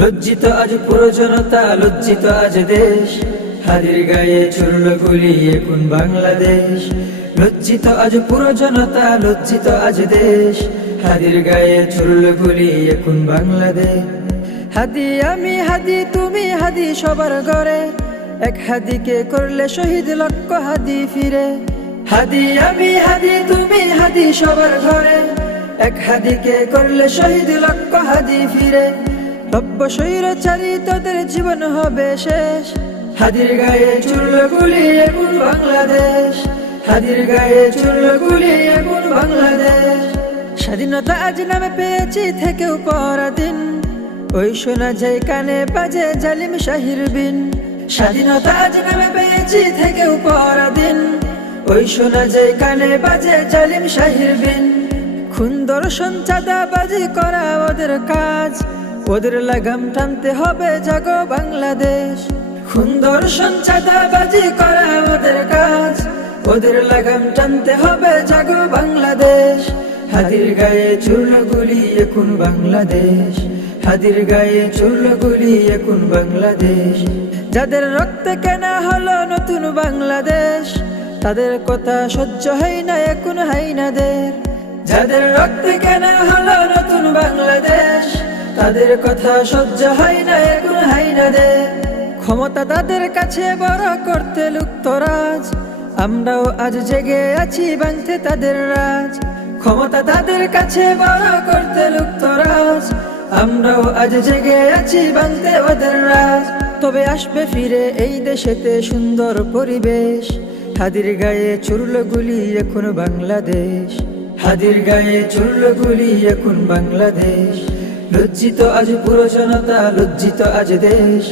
লজ্জিত আজ পুরো জনতা, লজ্জিত আজ দেশ, হাদির গায়ে চুরল গুলি এখন বাংলাদেশ। লজ্জিত আজ পুরো জনতা, লজ্জিত আজ দেশ, হাদির গায়ে চুরল গুলি এখন বাংলাদেশ। হাদি আমি হাদি তুমি হাদি সবার ঘরে, এক হাদিকে করলে শহীদ লক্ষ হাদি ফিরে। হাদি আমি হাদি তুমি হাদি সবার ঘরে, এক হাদিকে করলে শহীদ লক্ষ হাদি ফিরে। নব্য স্বৈরাচারী তোদের জীবন হবে শেষ, হাদির গায়ে চুরল গুলি এখন বাংলাদেশ, হাদির গায়ে চুরল গুলি এখন বাংলাদেশ। স্বাধীনতা আজ নামে পেয়েছি থেকেও পরাধীন, ওই শোনা যায় কানে বাজে জালিম শাহির বিন। স্বাধীনতা আজ নামে পেয়েছি থেকেও পরাধীন, ওই শোনা যায় কানে বাজে জালিম শাহির বিন। খুন দর্শন চাঁদাবাজি করা ওদের কাজ, ওদের লাগাম টানতে হবে জাগো বাংলাদেশ। খুন দর্শন চাঁদাবাজি করা ওদের কাজ, ওদের লাগাম টানতে হবে জাগো বাংলাদেশ। হাদির গায়ে চুরল গুলি এখন বাংলাদেশ, হাদির গায়ে চুরল গুলি এখন বাংলাদেশ। যাদের রক্তে কেনা হলো নতুন বাংলাদেশ, তাদের কথা সহ্য হয় না এখন হাইনাদের। যাদের রক্তে কেনা হলো নতুন বাংলাদেশ, তাদের কথা সহ্য হয় না এখন হাইনাদের। ক্ষমতা তাদের কাছে বড় করতে লুপ্তরাজ, আমরাও আজ জেগে আছি ভাঙতে তাদের রাজ। ক্ষমতা তাদের কাছে বড় করতে লুপ্তরাজ, আমরাও আজ জেগে আছি ভাঙতে ওদের রাজ। তবে আসবে ফিরে এই দেশেতে সুন্দর পরিবেশ, হাদির গায়ে চুরল গুলি এখন বাংলাদেশ, হাদির গায়ে চুরল গুলি এখন বাংলাদেশ। লজ্জিত আজ পুরো জনতা, লজ্জিত আজ দেশ,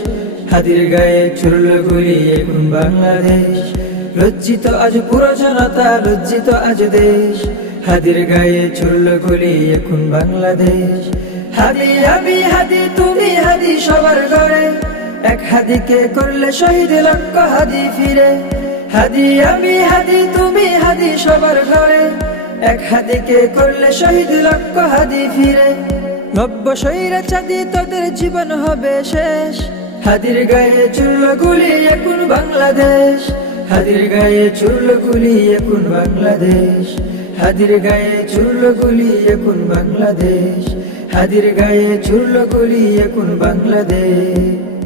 হাদির গায়ে চুরল গুলি এখন বাংলাদেশ। লজ্জিত আজ পুরো জনতা, লজ্জিত আজ দেশ, হাদির গায়ে চুরল গুলি এখন বাংলাদেশ। হাদি আমি হাদি তুমি হাদি সবার ঘরে, এক হাদিকে করলে শহীদ লক্ষ হাদি ফিরে। হাদি আমি হাদি তুমি হাদি সবার ঘরে, এক হাদিকে করলে শহীদ লক্ষ হাদি ফিরে। নব্য স্বৈরাচারী তোদের জীবন হবে শেষ, হাদির গায়ে চুরল গুলি এখন বাংলাদেশ, হাদির গায়ে চুরল গুলি এখন বাংলাদেশ। হাদির গায়ে চুরল গুলি এখন বাংলাদেশ, হাদির গায়ে চুরল গুলি এখন বাংলাদেশ।